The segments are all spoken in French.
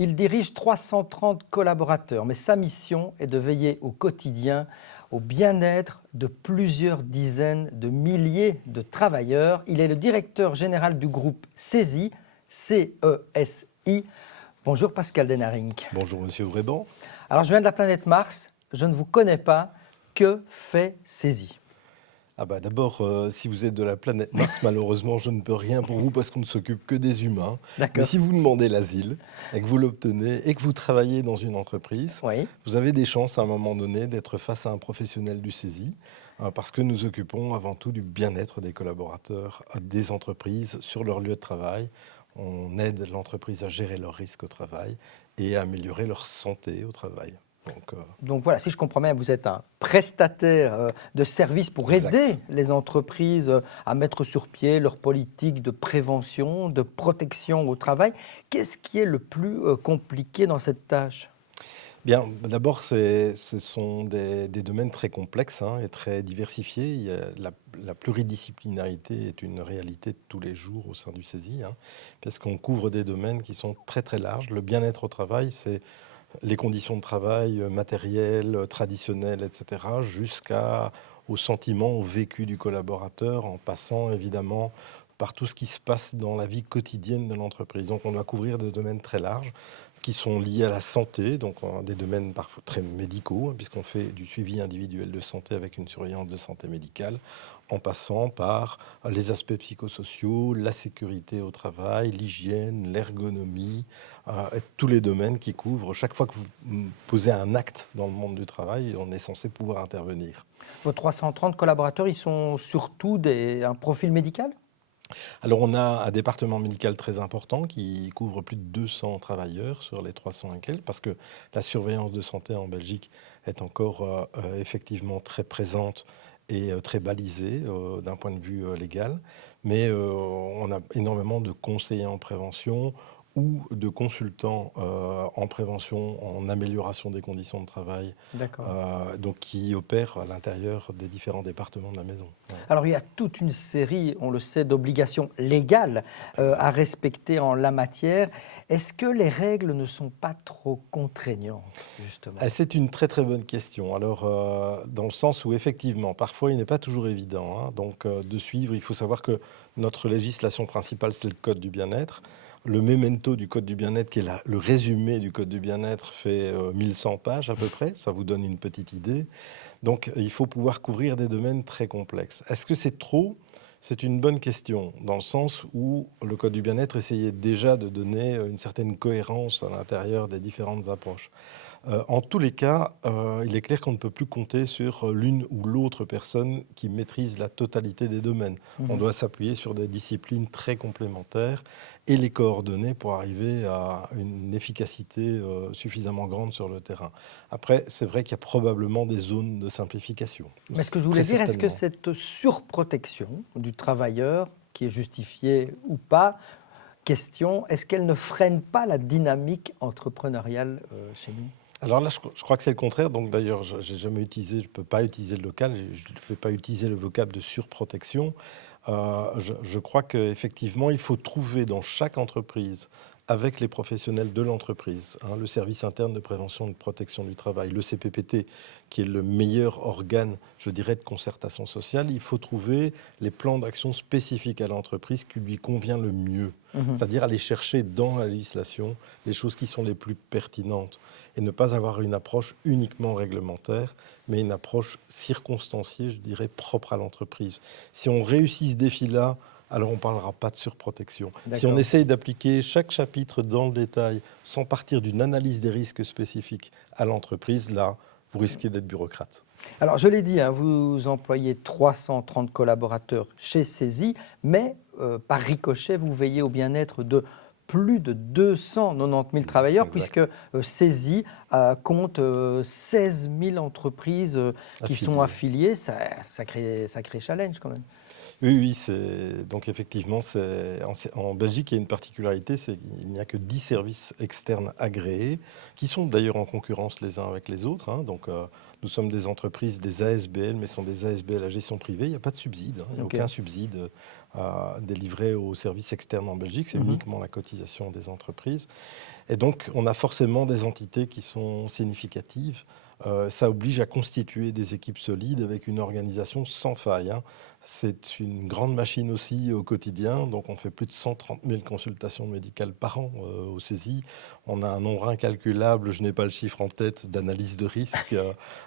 Il dirige 330 collaborateurs, mais sa mission est de veiller au quotidien au bien-être de plusieurs dizaines de milliers de travailleurs. Il est le directeur général du groupe CESI, C-E-S-I. Bonjour Pascal Denarink. Bonjour Monsieur Vréban. Alors je viens de la planète Mars, je ne vous connais pas. Que fait CESI ? D'abord, si vous êtes de la planète Mars, malheureusement, je ne peux rien pour vous parce qu'on ne s'occupe que des humains. Mais si vous demandez l'asile et que vous l'obtenez et que vous travaillez dans une entreprise, oui. Vous avez des chances à un moment donné d'être face à un professionnel du CESI parce que nous occupons avant tout du bien-être des collaborateurs, des entreprises sur leur lieu de travail. On aide l'entreprise à gérer leurs risques au travail et à améliorer leur santé au travail. Donc voilà, si je comprends bien, vous êtes un prestataire de services pour aider les entreprises à mettre sur pied leur politique de prévention, de protection au travail. Qu'est-ce qui est le plus compliqué dans cette tâche ? Bien, d'abord, ce sont des domaines très complexes et très diversifiés. La pluridisciplinarité est une réalité de tous les jours au sein du CESI, parce qu'on couvre des domaines qui sont très très larges. Le bien-être au travail, c'est les conditions de travail matérielles, traditionnelles, etc., jusqu'au sentiment, au vécu du collaborateur, en passant évidemment par tout ce qui se passe dans la vie quotidienne de l'entreprise. Donc on doit couvrir des domaines très larges qui sont liés à la santé, donc des domaines parfois très médicaux, puisqu'on fait du suivi individuel de santé avec une surveillance de santé médicale, en passant par les aspects psychosociaux, la sécurité au travail, l'hygiène, l'ergonomie, tous les domaines qui couvrent. Chaque fois que vous posez un acte dans le monde du travail, on est censé pouvoir intervenir. Vos 330 collaborateurs, ils sont surtout un profil médical ? Alors on a un département médical très important qui couvre plus de 200 travailleurs sur les 300 et quelques, parce que la surveillance de santé en Belgique est encore effectivement très présente et très balisée d'un point de vue légal. Mais on a énormément de conseillers en prévention ou de consultants en prévention, en amélioration des conditions de travail, donc qui opèrent à l'intérieur des différents départements de la maison. Ouais. Alors il y a toute une série, on le sait, d'obligations légales à respecter en la matière. Est-ce que les règles ne sont pas trop contraignantes, justement ? C'est une très très bonne question. Alors, dans le sens où effectivement, parfois il n'est pas toujours évident de suivre. Il faut savoir que notre législation principale, c'est le Code du bien-être. Le memento du Code du bien-être, qui est le résumé du Code du bien-être, fait 1100 pages à peu près. Ça vous donne une petite idée. Donc, il faut pouvoir couvrir des domaines très complexes. Est-ce que c'est trop ? C'est une bonne question, dans le sens où le Code du bien-être essayait déjà de donner une certaine cohérence à l'intérieur des différentes approches. En tous les cas, il est clair qu'on ne peut plus compter sur l'une ou l'autre personne qui maîtrise la totalité des domaines. On doit s'appuyer sur des disciplines très complémentaires et les coordonner pour arriver à une efficacité suffisamment grande sur le terrain. Après, c'est vrai qu'il y a probablement des zones de simplification. Mais ce que je voulais dire, est-ce que cette surprotection du travailleur, qui est justifiée ou pas, est-ce qu'elle ne freine pas la dynamique entrepreneuriale chez nous ? Alors là, je crois que c'est le contraire. Donc d'ailleurs, je ne peux pas utiliser le local, je ne fais pas utiliser le vocable de surprotection. Je crois qu'effectivement, il faut trouver dans chaque entreprise, avec les professionnels de l'entreprise, le service interne de prévention et de protection du travail, le CPPT, qui est le meilleur organe, je dirais, de concertation sociale, il faut trouver les plans d'action spécifiques à l'entreprise qui lui convient le mieux. C'est-à-dire aller chercher dans la législation les choses qui sont les plus pertinentes et ne pas avoir une approche uniquement réglementaire, mais une approche circonstanciée, je dirais, propre à l'entreprise. Si on réussit ce défi-là, alors on ne parlera pas de surprotection. Si on essaye d'appliquer chaque chapitre dans le détail sans partir d'une analyse des risques spécifiques à l'entreprise, là, vous risquez d'être bureaucrate. Alors, je l'ai dit, vous employez 330 collaborateurs chez CESI, mais par ricochet, vous veillez au bien-être de plus de 290 000 travailleurs, puisque CESI compte 16 000 entreprises qui sont affiliées. Ça crée challenge quand même. Oui, oui, donc effectivement, en Belgique, il y a une particularité, c'est qu'il n'y a que 10 services externes agréés, qui sont d'ailleurs en concurrence les uns avec les autres, hein. Donc, nous sommes des entreprises, des ASBL, mais ce sont des ASBL à gestion privée. Il n'y a pas de subside, hein. Il n'y a Ok. aucun subside délivré aux services externes en Belgique. C'est Mhm. uniquement la cotisation des entreprises. Et donc, on a forcément des entités qui sont significatives. Ça oblige à constituer des équipes solides avec une organisation sans faille, hein. C'est une grande machine aussi au quotidien. Donc, on fait plus de 130 000 consultations médicales par an au CESI. On a un nombre incalculable, je n'ai pas le chiffre en tête, d'analyses de risque.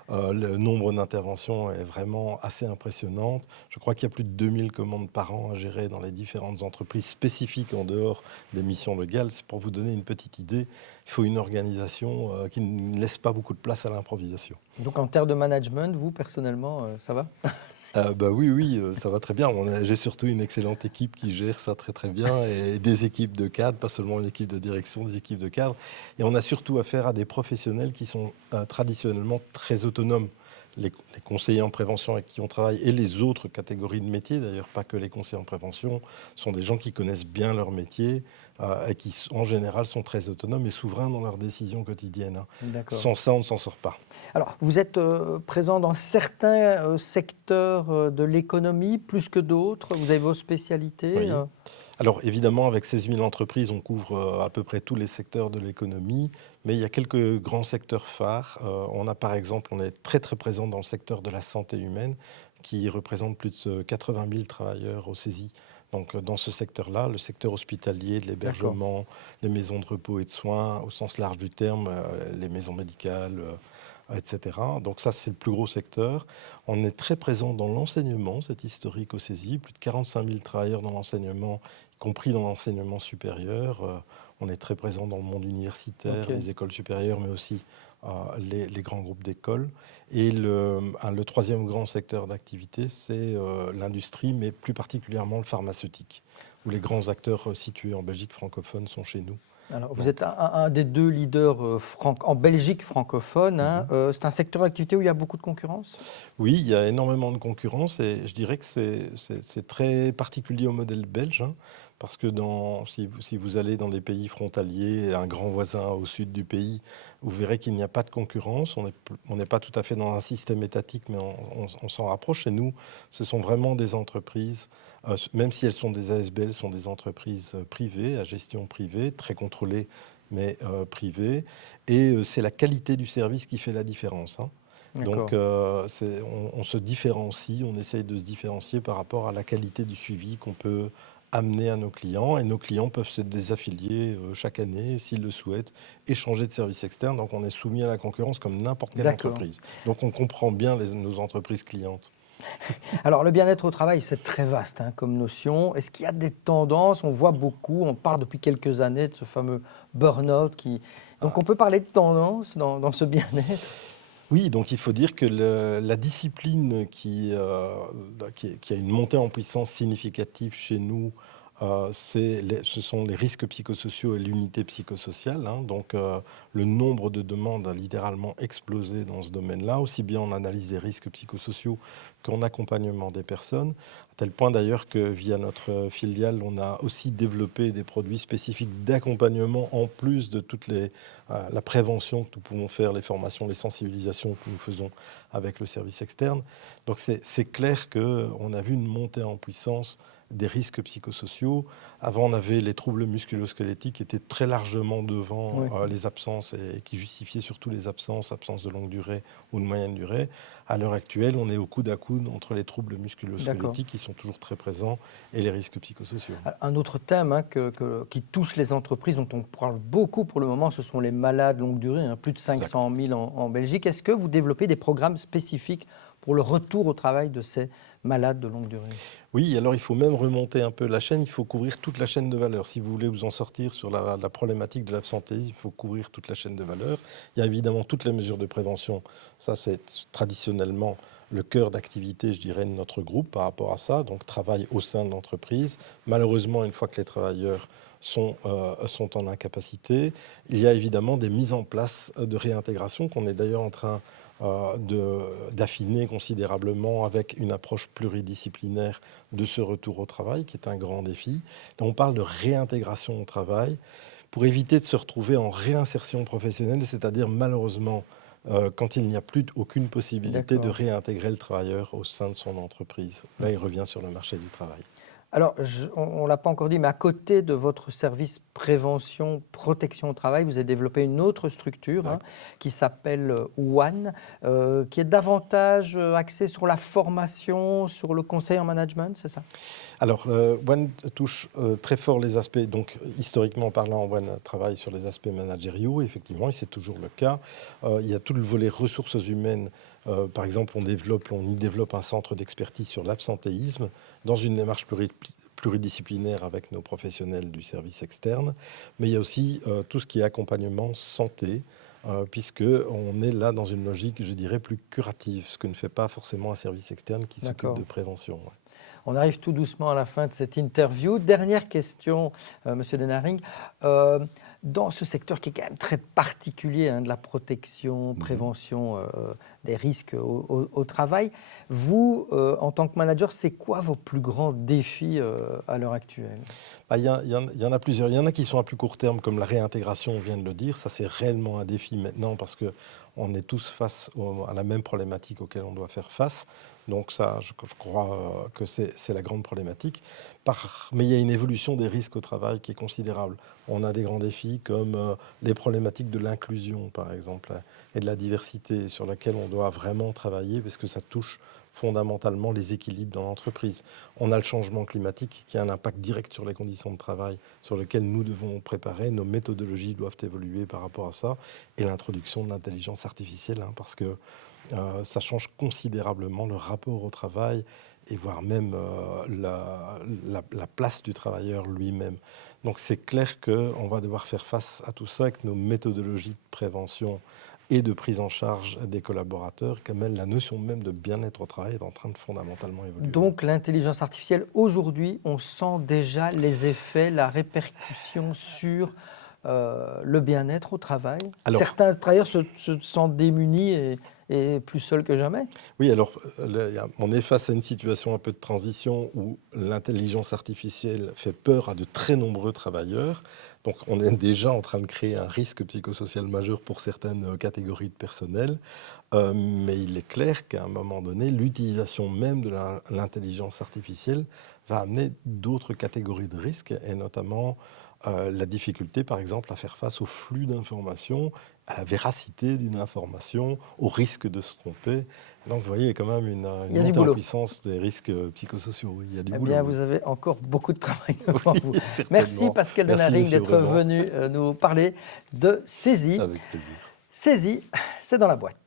Le nombre d'interventions est vraiment assez impressionnant. Je crois qu'il y a plus de 2000 commandes par an à gérer dans les différentes entreprises spécifiques en dehors des missions légales. C'est pour vous donner une petite idée. Il faut une organisation qui ne laisse pas beaucoup de place à l'improvisation. Donc en termes de management, vous, personnellement, ça va? Bah oui, oui, ça va très bien. J'ai surtout une excellente équipe qui gère ça très très bien et des équipes de cadres, pas seulement une équipe de direction, des équipes de cadres. Et on a surtout affaire à des professionnels qui sont traditionnellement très autonomes. Les conseillers en prévention avec qui on travaille et les autres catégories de métiers, d'ailleurs pas que les conseillers en prévention, sont des gens qui connaissent bien leur métier et qui en général sont très autonomes et souverains dans leurs décisions quotidiennes, hein. D'accord. Sans ça, on ne s'en sort pas. Alors, vous êtes présent dans certains secteurs de l'économie plus que d'autres. Vous avez vos spécialités. Oui. Alors évidemment, avec 16 000 entreprises, on couvre à peu près tous les secteurs de l'économie, mais il y a quelques grands secteurs phares. On a par exemple, on est très très présent dans le secteur de la santé humaine, qui représente plus de 80 000 travailleurs au CESI. Donc dans ce secteur-là, le secteur hospitalier, de l'hébergement, les maisons de repos et de soins, au sens large du terme, les maisons médicales, etc. Donc ça, c'est le plus gros secteur. On est très présent dans l'enseignement, c'est historique au CESI, plus de 45 000 travailleurs dans l'enseignement, y compris dans l'enseignement supérieur. On est très présent dans le monde universitaire, Ok. les écoles supérieures, mais aussi les grands groupes d'écoles. Et le troisième grand secteur d'activité, c'est l'industrie, mais plus particulièrement le pharmaceutique, où les grands acteurs situés en Belgique francophone sont chez nous. Alors, vous êtes un des deux leaders en Belgique francophone, hein. C'est un secteur d'activité où il y a beaucoup de concurrence? Oui, il y a énormément de concurrence et je dirais que c'est très particulier au modèle belge, hein, parce que si vous allez dans des pays frontaliers, un grand voisin au sud du pays, vous verrez qu'il n'y a pas de concurrence. On n'est pas tout à fait dans un système étatique, mais on s'en rapproche. Et nous, ce sont vraiment des entreprises, même si elles sont des ASBL, ce sont des entreprises privées, à gestion privée, très contrôlées, mais privées. Et c'est la qualité du service qui fait la différence, hein. Donc, on se différencie, on essaye de se différencier par rapport à la qualité du suivi qu'on peut amener à nos clients. Et nos clients peuvent se désaffilier chaque année, s'ils le souhaitent, et changer de service externe. Donc, on est soumis à la concurrence comme n'importe quelle D'accord. entreprise. Donc, on comprend bien nos entreprises clientes. Alors, le bien-être au travail, c'est très vaste, hein, comme notion. Est-ce qu'il y a des tendances? On voit beaucoup, on parle depuis quelques années de ce fameux burn-out. Donc, on peut parler de tendance dans ce bien-être? Oui, donc il faut dire que la discipline qui a une montée en puissance significative chez nous, ce sont les risques psychosociaux et l'unité psychosociale, hein. Donc le nombre de demandes a littéralement explosé dans ce domaine-là, aussi bien en analyse des risques psychosociaux qu'en accompagnement des personnes, à tel point d'ailleurs que via notre filiale, on a aussi développé des produits spécifiques d'accompagnement en plus de toute la prévention que nous pouvons faire, les formations, les sensibilisations que nous faisons avec le service externe. Donc c'est clair qu'on a vu une montée en puissance des risques psychosociaux. Avant, on avait les troubles musculo-squelettiques qui étaient très largement devant les absences et qui justifiaient surtout les absences de longue durée ou de moyenne durée. À l'heure actuelle, on est au coude à coude entre les troubles musculo-squelettiques qui sont toujours très présents et les risques psychosociaux. Un autre thème, hein, qui touche les entreprises, dont on parle beaucoup pour le moment, ce sont les malades longue durée, hein, plus de 500 000 en Belgique. Est-ce que vous développez des programmes spécifiques pour le retour au travail de ces malades de longue durée? Oui, alors il faut même remonter un peu la chaîne, il faut couvrir toute la chaîne de valeur. Si vous voulez vous en sortir sur la problématique de l'absentéisme, il faut couvrir toute la chaîne de valeur. Il y a évidemment toutes les mesures de prévention. Ça, c'est traditionnellement le cœur d'activité, je dirais, de notre groupe par rapport à ça. Donc, travail au sein de l'entreprise. Malheureusement, une fois que les travailleurs sont en incapacité, il y a évidemment des mises en place de réintégration qu'on est d'ailleurs en train d'affiner considérablement avec une approche pluridisciplinaire de ce retour au travail, qui est un grand défi. Là, on parle de réintégration au travail pour éviter de se retrouver en réinsertion professionnelle, c'est-à-dire malheureusement, quand il n'y a plus aucune possibilité de réintégrer le travailleur au sein de son entreprise. Là, il revient sur le marché du travail. Alors, on ne l'a pas encore dit, mais à côté de votre service prévention, protection au travail, vous avez développé une autre structure qui s'appelle One, qui est davantage axée sur la formation, sur le conseil en management, c'est ça? Alors, One touche très fort les aspects, donc historiquement parlant, One travaille sur les aspects managériaux, effectivement, et c'est toujours le cas. Il y a tout le volet ressources humaines. Par exemple, on y développe un centre d'expertise sur l'absentéisme dans une démarche pluridisciplinaire avec nos professionnels du service externe. Mais il y a aussi tout ce qui est accompagnement santé, puisqu'on est là dans une logique, je dirais, plus curative, ce que ne fait pas forcément un service externe qui s'occupe de prévention. Ouais. On arrive tout doucement à la fin de cette interview. Dernière question, Monsieur Denaring. Dans ce secteur qui est quand même très particulier, de la protection, prévention des risques au travail, vous, en tant que manager, c'est quoi vos plus grands défis à l'heure actuelle? Il y en a plusieurs. Il y en a qui sont à plus court terme, comme la réintégration, on vient de le dire. Ça, c'est réellement un défi maintenant parce qu'on est tous face à la même problématique auquel on doit faire face. Donc ça, je crois que c'est la grande problématique. Mais il y a une évolution des risques au travail qui est considérable. On a des grands défis comme les problématiques de l'inclusion, par exemple, et de la diversité, sur laquelle on doit vraiment travailler parce que ça touche fondamentalement les équilibres dans l'entreprise. On a le changement climatique qui a un impact direct sur les conditions de travail sur lesquelles nous devons préparer. Nos méthodologies doivent évoluer par rapport à ça. Et l'introduction de l'intelligence artificielle, parce que ça change considérablement le rapport au travail et voire même la place du travailleur lui-même. Donc c'est clair qu'on va devoir faire face à tout ça avec nos méthodologies de prévention et de prise en charge des collaborateurs, quand même la notion même de bien-être au travail est en train de fondamentalement évoluer. Donc l'intelligence artificielle, aujourd'hui, on sent déjà les effets, la répercussion sur le bien-être au travail. Alors, certains travailleurs se sentent démunis et plus seuls que jamais. Oui, alors on est face à une situation un peu de transition où l'intelligence artificielle fait peur à de très nombreux travailleurs. Donc on est déjà en train de créer un risque psychosocial majeur pour certaines catégories de personnel. Mais il est clair qu'à un moment donné, l'utilisation même de l'intelligence artificielle va amener d'autres catégories de risques, et notamment la difficulté, par exemple, à faire face au flux d'informations, à la véracité d'une information, au risque de se tromper. Donc, vous voyez, il y a quand même une montée en puissance des risques psychosociaux. Il y a du boulot. Bien, vous avez encore beaucoup de travail devant vous. Merci Pascal Denaring d'être venu nous parler de Cesi. Avec plaisir. Cesi, c'est dans la boîte.